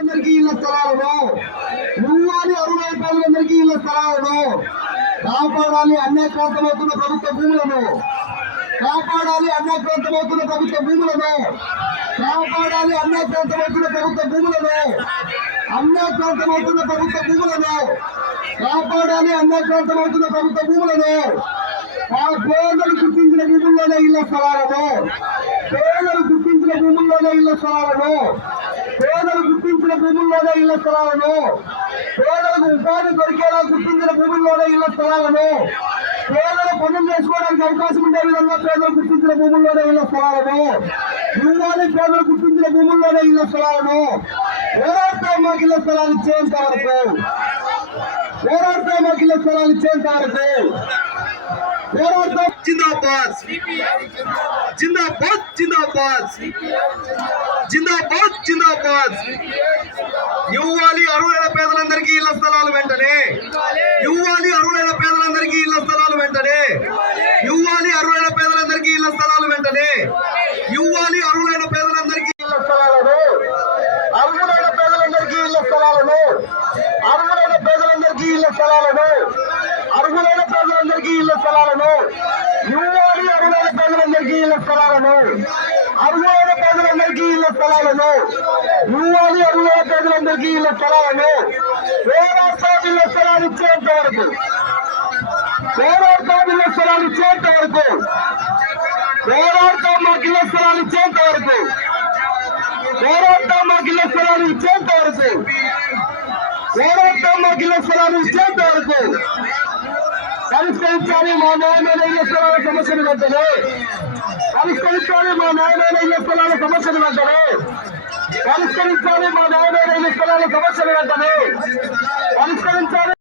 అందరికీ ఇళ్ళ స్థలాలను నువ్వాలి అరుణాయి పేదలందరికీ ఇళ్ళ స్థలాలను కాపాడాలి అన్యాక్రాంతమవుతున్న ప్రభుత్వ భూములను. కాపాడాలి అన్యాక్రాంతమవుతున్న ప్రభుత్వ భూములను. కాపాడాలి అన్యాక్రాంతమవుతున్న ప్రభుత్వ భూములను. అన్యాక్రాంతమవుతున్న ప్రభుత్వ భూములను. కాపాడాలి అన్యాక్రాంతమవుతున్న ప్రభుత్వ భూములను. ఆ పేదలు గుర్తించిన భూముల్లోనే ఇళ్ళ స్థలాలను. పేదలు గుర్తించిన భూముల్లోనే ఇళ్ళ స్థలాలను. పేదలు గుర్తించిన భూముల్లోనే ఇళ్ళ స్థలాలను పేదలకు ఉపాధి దొరికేలా గుర్తించిన భూముల్లోనే ఇళ్ళ స్థలాలను పేదలు పనులు చేసుకోవడానికి అవకాశం ఉండే విధంగా పేదలు గుర్తించిన భూముల్లోనే ఇళ్ళ స్థలాలను ఇవ్వాలి పేదలు గుర్తించిన భూముల్లోనే ఇళ్ళ స్థలాలను పోరాటం మాకు ఇళ్ళ స్థలాలు ఇచ్చేంత వరకు పోరాటం మాకు ఇళ్ళ స్థలాలు ఇచ్చేంత వరకు పోరాటం జిందాబాద్. జిందాబాద్ జిందాబాద్. జిందాబాద్ జిందాబాద్. ఇవ్వాలి అర్హులైన పేదలందరికీ ఇళ్ళ స్థలాలు వెంటనే. ఇవ్వాలి అర్హులైన పేదలందరికీ ఇళ్ళ స్థలాలు వెంటనే. ఇవ్వాలి అర్హులైన పేదలందరికీ ఇళ్ళ స్థలాలు వెంటనే. ఇవ్వాలి అరుణైన పేదలందరికీ ఇళ్ళ స్థలాలను. అర్హులైన పేదలందరికీ ఇళ్ళ స్థలాలను. అర్హులైన పేదలందరికీ ఇళ్ళ స్థలాలను. స్థలాలను అర్హులైన పేదలందరికీ ఇళ్ళ స్థలాలను యువాలి అర్హులైన ప్రజలందరికీ ఇళ్ళ స్థలాలను వేరాస్తాం ఇళ్ళ స్థలాలు ఇచ్చేంత వరకు వేరాస్తాం ఇళ్ళ స్థలాలు ఇచ్చేంత వరకు వేరాస్తాం మాకు ఇళ్ళ స్థలాలు ఇచ్చేంత వరకు వేరాస్తాం మాకు ఇళ్ళ స్థలాలు ఇచ్చేంత వరకు వేరాస్తాం మాకు ఇళ్ళ స్థలాలు ఇచ్చేంత వరకు పరిష్కరించాలి మా న్యాయమైన ఇళ్ళ స్థలాల సమస్యను వెంటనే. పరిష్కరించాలి మా నాయనైన ఇల్లు స్థలాల సమస్యలు వెంటనే. పరిష్కరించాలి మా నాయనైన ఇల్లు స్థలాల సమస్యలు వెంటనే. పరిష్కరించాలి